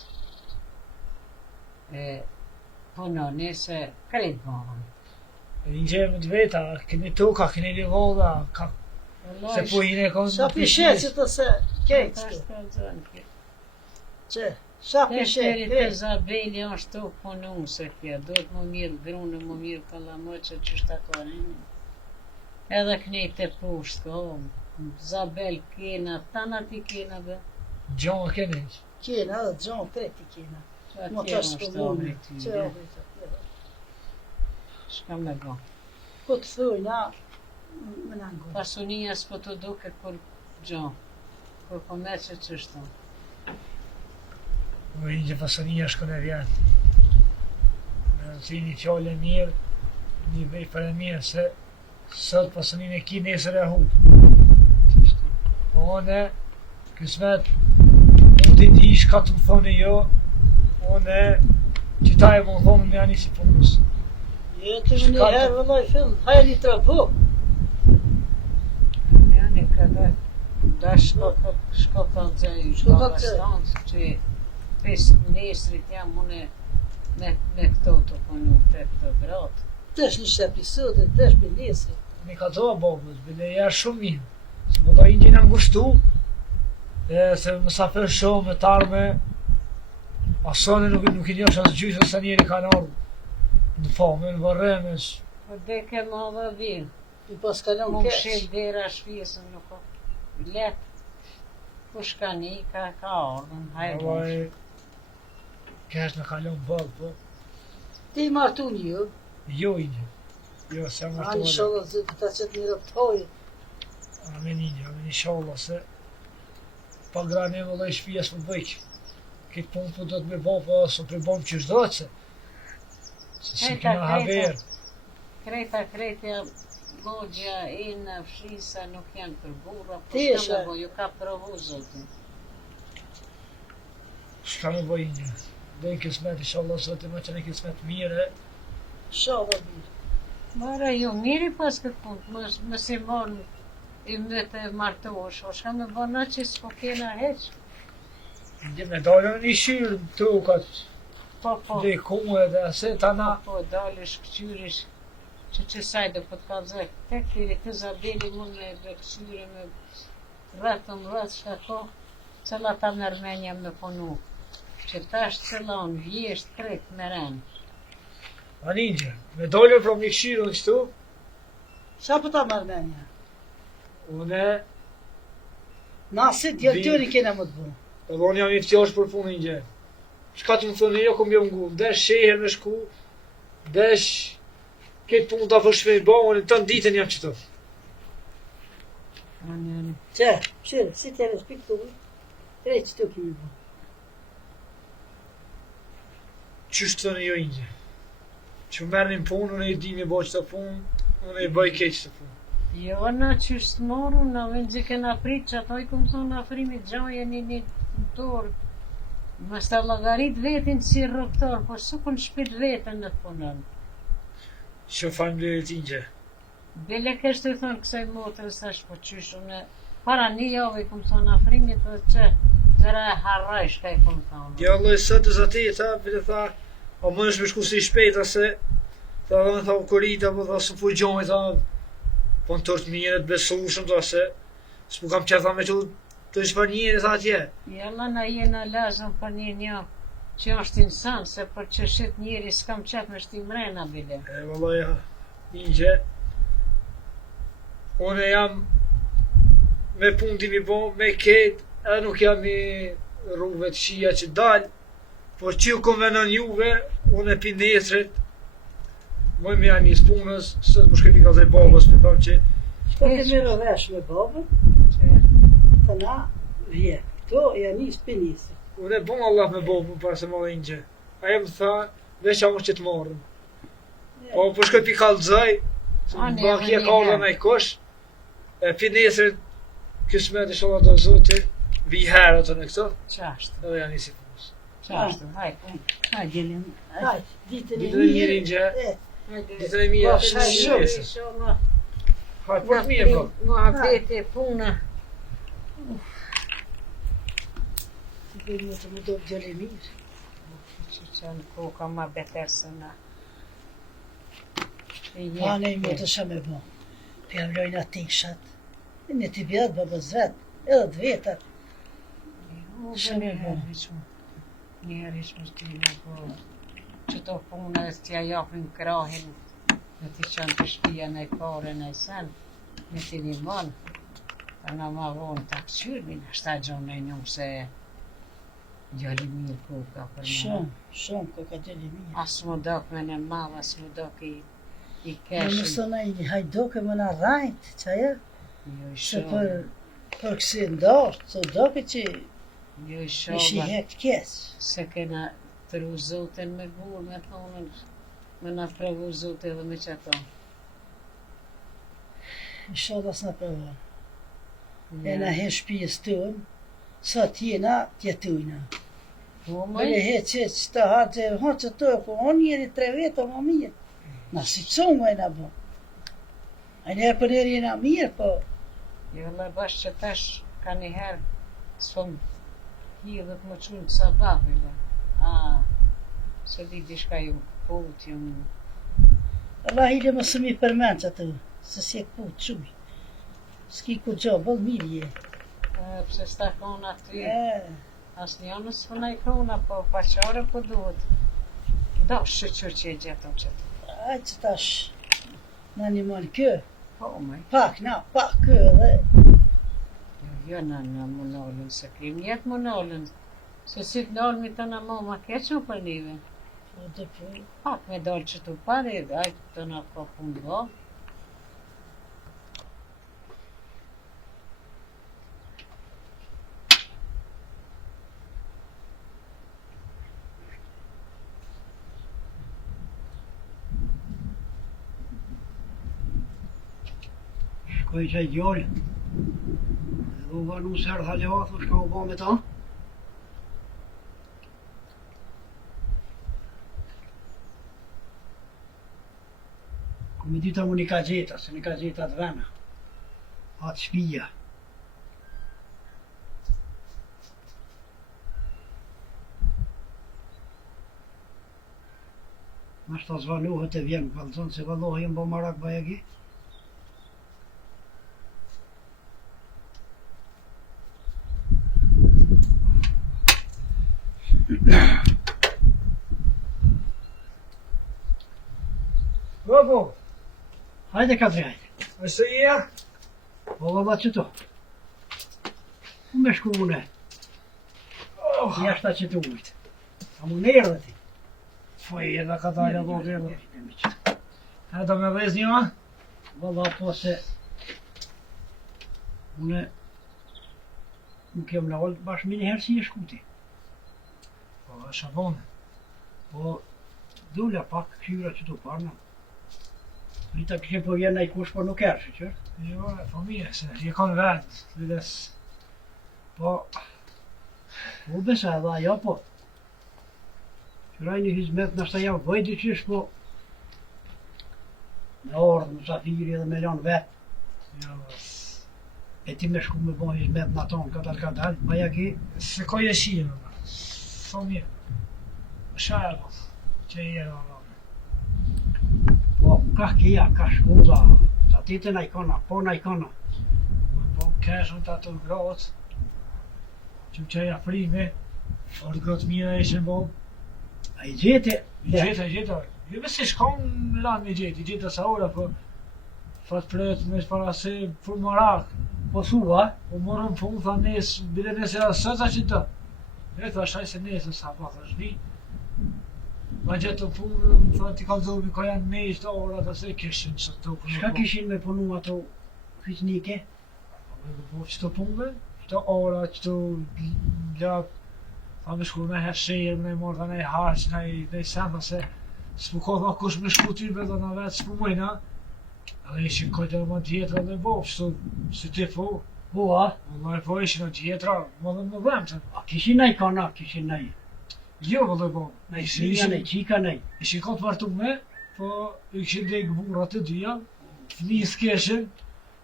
Punoni se krejt bëhen. E një gjemë të veta, këni tuka, këni një voda, se po i ne konë Sa pishet që të se kejtë të. Që, sa pishet, Peshteri të kejtë. Zabeli është të punu se kja, do të më mirë grunë, më mirë kallamoqë që shtakonin. Edhe knejt të pushtë, ko, Zabel kena, tanat i kena dhe. gjanë keni. Kena edhe gjonë kreti kena. Më Atje të është shko mune. obri Që ty. obri të tjera. Shka me bo. Po të thuj, na, më nangu. Pasunia s'po të duke kur gjo. Kur po me që qështu. Po i që pasunia shkon e vjetë. Me të i një fjallë e mirë, një vej për e mirë, se sot pasunin e ki nesër e hupë. Po one, kësmet, unë të di shka të më thonë jo, one, që ta e më thonë me ani si punës. Jetë më një herë, vëllaj, fill, hajë një trapo. Janë kada da shko të nxej Dagestanë, që pesë nesrit jam une me këto të punu të këto gratë. Tesh një episode, tesh bilesi. Me ka doa babës, bile ja shumë mirë. Se më do i një në ngushtu, e se më sa për shumë me tarme, asone nuk i njosh asë gjysë ose njeri kanë ardhë. Në famë, në varremes. Po dhe ke më dhe vinë. I pas kalon Më keq. shil dera shpjesën nuk o letë. Kush ka një, ka ardhën, hajë Vaj, bosh. kesh në kalon bëllë, po. Ti i martu një, jo? Jo i një. Jo, se më Ani shollat zëtë ta qëtë një rëptojë. Amen i një, amen i shala, se pa grane më dhe i shpijes për bëjkë. Këtë punë po do të me bo, po së për bom që shdo që. Se si kena haber. Kreta, logja, ina, fshisa nuk janë për burra, po Ti shka eshe. me bo, ju ka provu zotin. Shka me bëj një. Dhe në kismet, inshallah, zote më që në kismet mire. Shollat mirë. Mara ju miri pas këtë punë, më si morën i më të martosh, o shka me bo në që s'po kena heq. Dhe me dalën një shyrë në tukat, Po, dhe kumë edhe ase tana. po, dalish, këqyrish, që saj do po të kalzoj, tek tiri të zabeli mund me këqyri me rrëtëm shka ko, cëlla ta mërmenja me punu, që tash cëllon, vjesht krejt me ren. Aninjë, me dalën prom një shyrë në qëtu, Qa po ta mërmenja? une, Nasit, djeltëri kena më të bu. edhe unë jam i ftjash për punë një gjë. Shka të më thënë, jo kom jo ngu, desh sheher me shku, desh këtë punë ta fërshme i bëmë, të në ditën jam qëtu. Ani. Që, shire, si të respektu, krejt që të kimi bu. Qështë të në jo injë. Që merë një punë, unë i di me bëj qëta punë, unë i bëj keq qëta punë. Jo, në që shtë moru, në vëndë që kena prit që ato i këmë thonë afrimit gjoje një torë. Më sta lagarit vetin si rrëptor, po su kun shpit vetën në të punën. Që fajmë dhe ti një. Bele kështë të thonë kësaj motërës është po qysh, unë para një javë i këmë thonë afrimit dhe që zëra e harraj shka i këmë thonë. Ja, Allah, sot e zati, ta, bile tha, a më është me shku si shpejt, ase, ta dhe me tha u korita, po tha, së fu gjojë, ta, po në tërtë mirët besushëm, ta, se, s'pu kam qëtha me që të shpanjirë, ta atje. Jella na jena lazën për një që është insan, se për që shit njeri s'kam qëtë me shtim mrena bile. E, vëlloja, një une jam me punë ti mi bo, me ketë, edhe nuk jam i rrugëve të shia që dalë, por që ju konvenon juve, une pi nesrit, moj me janë njës punës, së të më shkëpi ka zaj babës, me thamë që, Shko të mirë vesh me babën, Që të na vje. Këto janë njës për njësë. une bon Allah me babën, para se më dhe një gjë. Aja më tha, veç a më që të marrën. Po, po shkëpi ka lëzaj, se A, më ne, baki e ne, ka ardha ne. me i kosh, e pi nesrit, kësmet i shola do zoti, vi herë atë në këto, qashtë, edhe janë nisi punës. qashtë, hajtë, hajtë gjelim. Hajt, ditën e Ditën e mirë mirë. një gjë, E, ditën e mirë, Po, atë shaj një shumë. njësë. Hajtë, po të mirë, po. Muhabete, puna. të bëjmë të më do gjële mirë. Që në koka ma beter se na. Pa ne i më të shë me bo. Për jam lojnë atishat. E në t'i bjatë babës vetë, edhe të vetër. Shumë e bon. Njerë ishë më t'ina, po që to punë e t'ja japin krahin, në t'i qënë të shpia në i pare në i sen, në t'i një monë, ta në ma vonë të këqyrmin, ashta gjonë e njëmë se gjali mirë koka për më. Shumë, shumë, ko ka gjële mirë. Asë më dok me në madhë, asë më dok i I Në keshin. mësona i hajdoke më në rajt, që ajo? Jo i Se shoha. për kësi ndarë, të doke që Jo i ishi shoha. hek keq. Se kena tëru zotin me burë, me thonën. Me na pravu zotin edhe me qëto. Inshallah s'na përva. E Ja. na he shpijës tënë, sa tjena, tjetujna. Po Më mëj? e he që të harë që të, po on jeri 3 vetë, o më mirë. Na si cumë e na bo. A njerë për njerë jena mirë, po Jo la bash që tash ka njëherë s'fëm hidhët më qunë të sabahile. Se di dishka ju put, ju Allah hile më sëmi përmen që të, se si e ku të quj. S'ki ku gjo, bëllë mirë je. pse s'ta kona aty. E, As njënës fëna i kona, po paqare po duhet. Da shëqër që e gjeto qëtë. aj që tash, na një mënë kë, Po mëj. pak, kë dhe, Jo na më nolën, se krim jetë më nolën. Se si të nolën mi të na mo ma keqo për njëve. po dhe po, Pak me dalë që të pare, aj të na ka punë do. shkoj që i gjallë. Dhe u vanu sërë halja, thu shka u ba me ta. Kom i dyta mu një ka gjeta, se një ka gjeta të vena. Atë shpija. Nashta zvalohet e vjen, kalzon se valohet bo marak bajegi. Bravo, Hajde ka drejt. është e ja? Po valla që to. Ku me shku une? Jashta që të ujtë. A mu në erë dhe ti. Po e jedna ka dalë apo gërë. A do me vëz një ma? Valla po se une nuk jem në ollë bashkë me një herë si e shkuti. Po, është abonë. Po dula pak këshyra që të parna. Rita këshe po vjen i kush, po nuk erë që qërë. Jo, po mirë, se je kanë vend, vides. Po, Po besa edhe ajo po. Qëraj një hizmet nështë ajo vëjdi qysh po. Me ordë, musafiri edhe me lanë vetë. jo, E ti me shku me bo hizmet në tonë, ka dalë, baja ki. se ko je shirë, po mirë. Shara, po, që je në Po, ka kia, ka shkuza, ta tite na i kona, po na i kona. po keshën të ato grotë, që ja prime, orë grotë mira ishen bo, A i gjete, gjeta, jo me se shkon lanë me gjeti, gjeta sa ora, po, fat pret me para se për marak, po thua, po morën punë, tha nesë, bile nesë era sëta që të, e tha shaj se nesë sa pa, tha shni, ma gjetë të punë, tha ti ka zobi ka janë nesë të ora, tha se kishin që të punë. shka kishin me punu ato fitnike? Po çto punëve, çto ora, çto lap, tha me shku me hershirë, me morë dhe ne harq, ne samba se s'pu ka tha kush me shku ty dhe na vetë s'pu mujna. Edhe ishin kojtë edhe më tjetra dhe bo, çto si ti po, Po, a? vëllai po ishin në tjetra, më dhe më vëmëtën. A kishin na i kona, kishin na i. Jo vëllai po, Na i shinja, na i qika, na i. ishin këtë martume, po i kishin dek burrat të dyja, fëmijë s'keshin,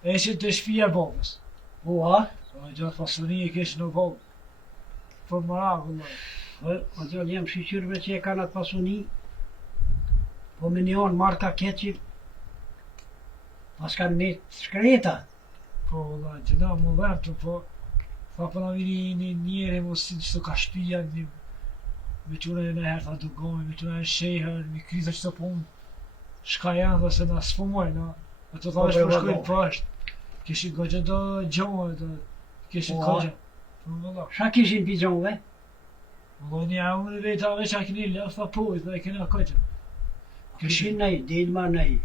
e ishin të shtëpia e babës. Po, a? Po gjatë pasuni i kishin në babë. Për mara, vëllai. Po, gjallë jem shqyqyrve që e kanë atë pasuni, po me një anë marka keqi, pas kanë me shkreta. Po, vëllai, që da më vërtë, po, tha po na vini një njeri mos si që të ka shtëpia, me qune në herë tha dugojnë, me qune në shehër, me kriza që të punë, shka janë dhe se na s'pumojnë, e të thash Po, për shkojnë po. po është, kishin gogje do gjohë, do kishin Po, gogje. Po, vëllai, Shka kishin pijonve? vëllai një unë vejta veç a kini lëf, tha po, dhe e kena gogje. Kishin na i, dilma na i.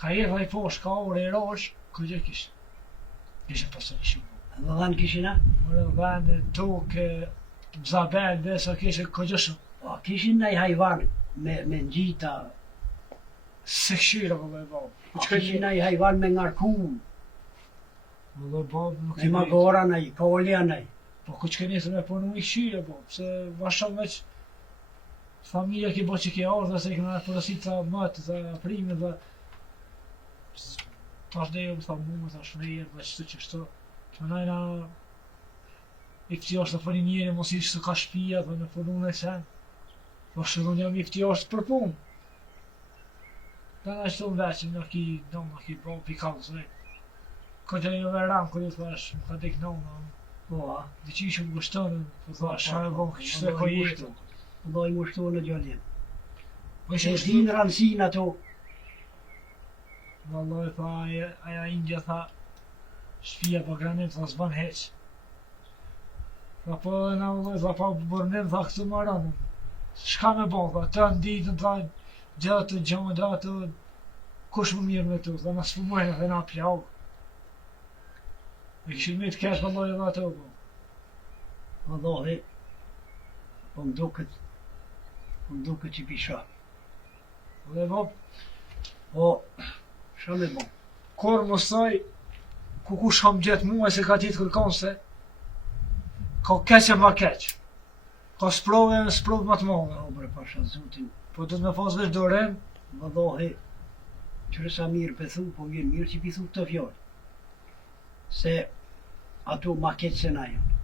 Ka jetë ai poshtë, ka orë e rosh, këtë kishë. Kishë pasë një shumë. Dhe dhanë kishina? Më vende, tokë, zabel, dhe sa kishë këtë shumë. Po, kishin nëj hajvan me ngjita. Se këshira vëllai bab. Po, kishin nëj hajvan me ngarku. Vëllai bab nuk Me magora nëj, kolja nëj. Po ku që nisë me punu i këshira bab, se vashon veç familja ki bo që ki ardhë, se i këna përësit të mëtë, të prime, dhe tash dhe ju më tha mu, tash ne jetë, dhe qëtë që shto. Që nëjna i këtjosh të për një njëri, mos ishtë të ka shpia, dhe me punu në sen. Po shëllun jam i këtjosh për punë. Dhe në qëtë më veqin, në ki bo pikallë, se këtë e një verram, kërë të thash, më ka dek nëna. Po, a? Dhe që ishë më gështonë, po thash, shë e bo, qështë e ko jetë. Do i mushtu në gjallin. Po E ishë din rëndësin ato. Vallaj, tha, aja Indja tha, shpia po granim, tha, s'ban heq. Tha, po dhe na vallaj, tha, pa bërnim, tha, këtu maranëm. Shka me bo, tha, të nditën, tha, gjatë, gjatë, kush më mirë me tu, tha, na s'pumojnë, dhe na pjau. E këshin me të kesh, vallaj, edhe ato, po. Vallahi, po më duket që pisha. Dhe bo, Po, shka me bo? kur mos thaj, ku kush kam gjetë mua se ka ti të kërkon se, ka keq e ma keq. Ka sprove ma të madhe. O bre pasha zotin, Po do të me pas veç dorem, vallahi, qërë sa mirë pëthu, po vjen mirë që pithu këtë fjallë. Se ato ma keq se na janë.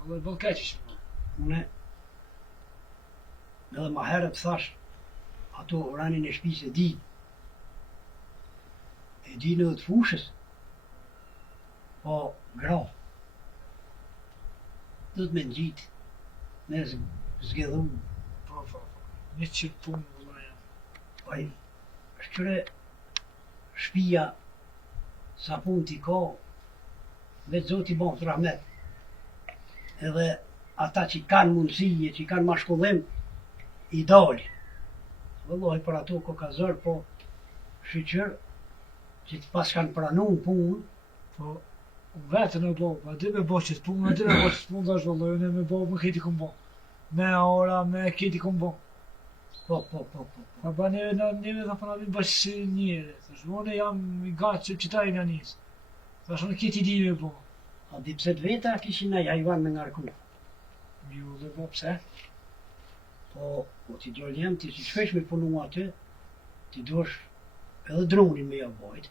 vallaj, bëll keq ishë. Une, edhe ma herët thash, ato ranin e shpis e di. E di në të fushës, po gra. Do të me në gjitë, me zgedhu. Po. Një qërë punë, vallaj. Oj, shqyre shpia sa pun t'i ka, vetë Zoti bon të rahmet. Edhe ata që kanë mundësije, që kanë ma shkollim, i dalin. Vëllohi për ato ko ka zërë, po shqyqër që të pas kanë pranu në punë, Po, vetën e bo, pa di me bo qëtë punë, di me bo qëtë punë, dhe është vallaj, unë e me bo, me kiti këmë bo. Me ora, me kiti këmë bo. po. Pa ba neve dhe përna vinë bashkë si njëre. Thash, unë jam i gatë që qëta i nga njësë. Thash, unë kiti di me bo. A di pse të veta kishin nëj hajvan me ngarku. Jo, dhe bo, pse? Po ti gjallë jam, ti si shpesh me punu atë, ti dosh edhe dronin me jau bojt,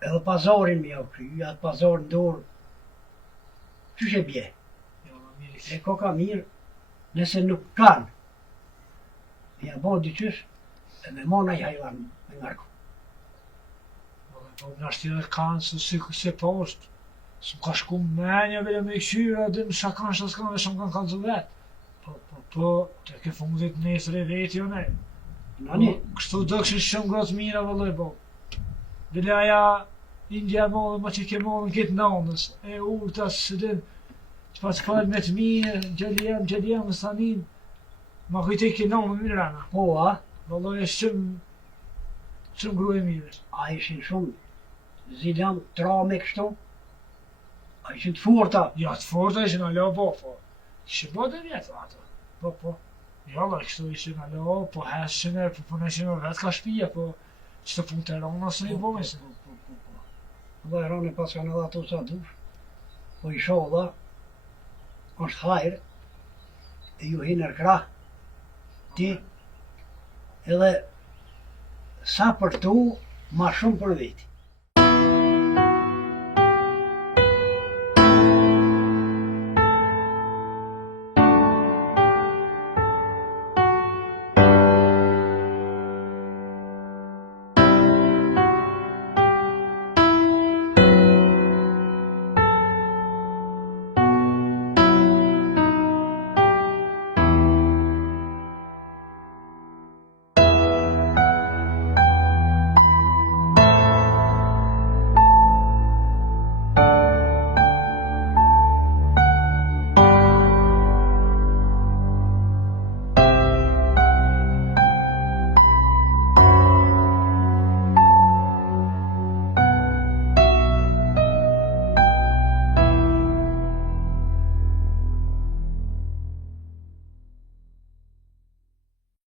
edhe pazarin me jau kry, atë pazar në dorë, qysh e bje? Jo, ma mirë. E ka mirë, nëse nuk kanë, ja bojt dyqysh, e me mona i hajvan me ngarku. Po, në ashtë edhe kanë, se poshtë. Së më ka shku menja vele me i këshyra, dhe në shakan shtë s'kanë, dhe shumë kanë kanë zë vetë. Po, të ke fundit nesër e veti o ne. Nani, Kështu do këshin shumë grotë mira vëlloj bo. Vile aja Indja modhe ma që ke modhe në këtë nanës, e urta së din, që pas këfal me të mirë, gjeljem, më stanin, ma kujte ke nanë më mirë rana. po a, Vëlloj e shumë gruje mirë. a ishin shumë zilan trame kështu, a ishin të forta, Ja, të forta ishin alo bo, po. Ishin bo dhe vjetë ato. Po. Jalla, kështu ishin alo, po heshin e, po puneshin e vetë ka shpija, po që të punë të rona së një bojnë se. Dhe rane pas kanë edhe ato sa dush, po i sholla, është hajrë, e ju hinër krah, ti, edhe sa për tu, ma shumë për veti.